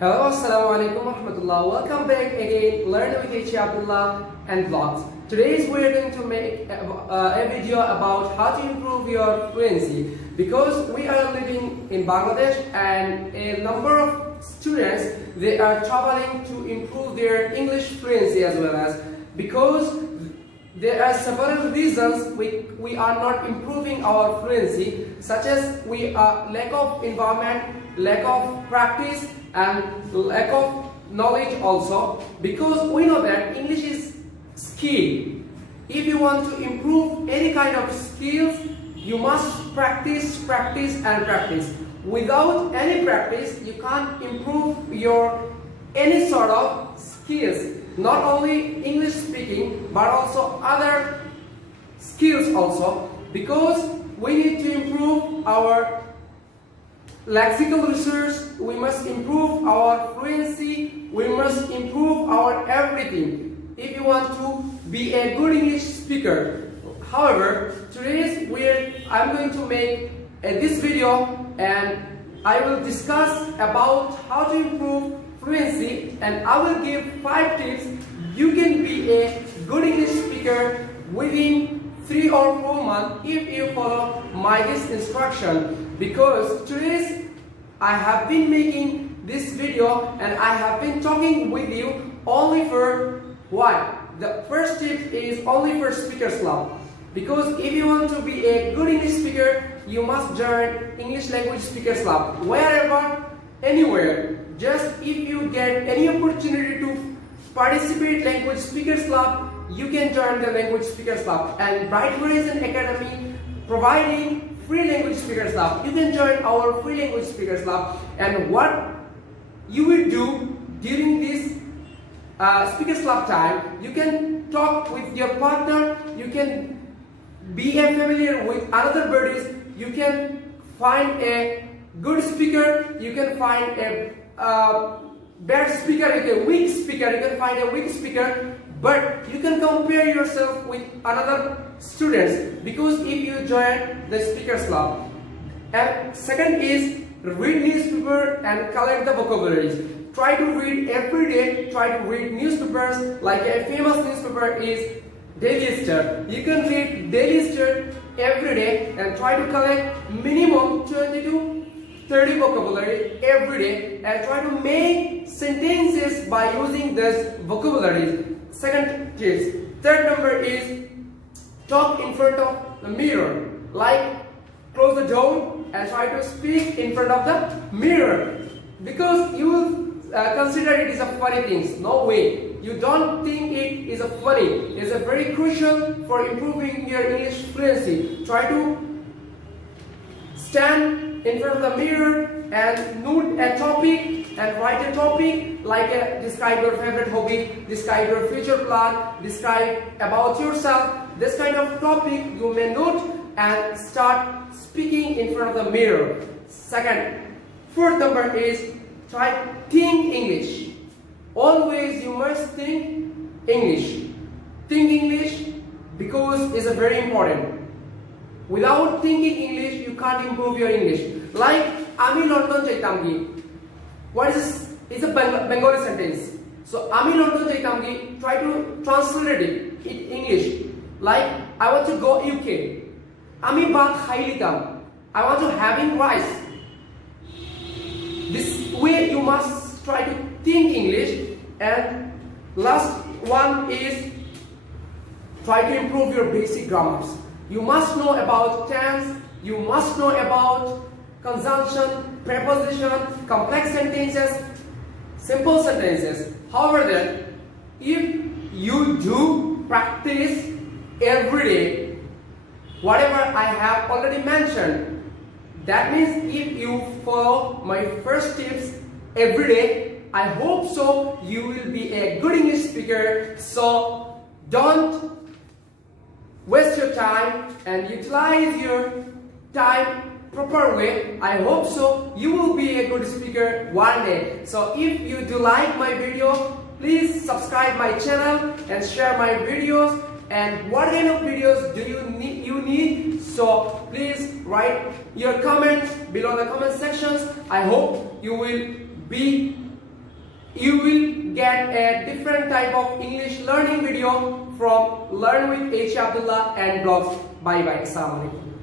Hello, assalamu alaikum warahmatullah. Welcome back again, Learn with Abdullah and vlogs. Today we are going to make a video about how to improve your fluency, because we are living in Bangladesh and a number of students, they are traveling to improve their English fluency as well, as because there are several reasons we are not improving our fluency, such as we are lack of environment, lack of practice and lack of knowledge also, because we know that English is skill. If you want to improve any kind of skills, you must practice and practice. Without any practice, you can't improve your any sort of skills, not only English speaking but also other skills also, because we need to improve our lexical research, we must improve our fluency, we must improve our everything if you want to be a good English speaker. However, today I'm going to make this video and I will discuss about how to improve fluency, and I will give 5 tips you can be a good English speaker within 3 or 4 months if you follow this instruction. Because today I have been making this video and I have been talking with you only for what? The first tip is only for Speakers Club. Because if you want to be a good English speaker, you must join English Language Speakers Club wherever, anywhere. Just if you get any opportunity to participate Language Speakers Club, you can join the Language Speakers Club. And Bright Horizon Academy providing free Language Speakers Club. You can join our free Language Speakers Club, and what you will do during this Speakers Club time, you can talk with your partner, you can be familiar with other birdies, you can find a good speaker, you can find a bad speaker, a weak speaker, you can find a weak speaker, but you can compare yourself with another students, because if you join the Speakers Club. And second is read newspaper and collect the vocabularies. Try to read every day, try to read newspapers. Like a famous newspaper is Daily Star. You can read Daily Star every day and try to collect minimum 20 to 30 vocabulary every day, and try to make sentences by using these vocabularies. Second tips. Third number is talk in front of the mirror. Like close the door and try to speak in front of the mirror, because you will consider it is a funny thing. No way. You don't think it is a funny. It's a very crucial for improving your English fluency. Try to stand in front of the mirror and note a topic and write a topic, like describe your favorite hobby, describe your future plan, describe about yourself. This kind of topic you may note and start speaking in front of the mirror. Fourth number is try think English. Always you must think English. Think English because it's a very important. Without thinking English, you can't improve your English. Like Ami London Jaitamgi. What is this? It's a Bengali sentence. So Ami London Jaitamgi, try to translate it in English. Like I want to go UK. Ami bhat khailitam. I want to having rice. This way you must try to think English. And last one is try to improve your basic grammars. You must know about tense, you must know about conjunction, preposition, complex sentences, simple sentences. However, if you do practice every day, whatever I have already mentioned, that means if you follow my first tips every day, I hope so you will be a good English speaker. So don't waste your time and utilize your time proper way. I hope so you will be a good speaker one day. So if you do like my video, please subscribe my channel and share my videos. And what kind of videos do you need? So please write your comments below the comment sections. I hope you will be you will get a different type of English learning video from Learn with H. Abdullah and blogs. Bye bye. Assalamu alaikum.